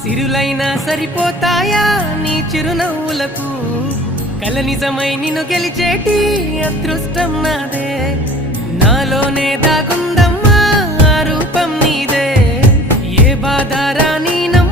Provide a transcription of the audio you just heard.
సిరులైనా సరిపోతాయా నీ చిరునవ్వులకు కల నిజమై నిన్ను గెలిచేటి అదృష్టం నాదే నాలోనే దాగుందమ్మా ఆ రూపం నీదే ఏ బాధ రాని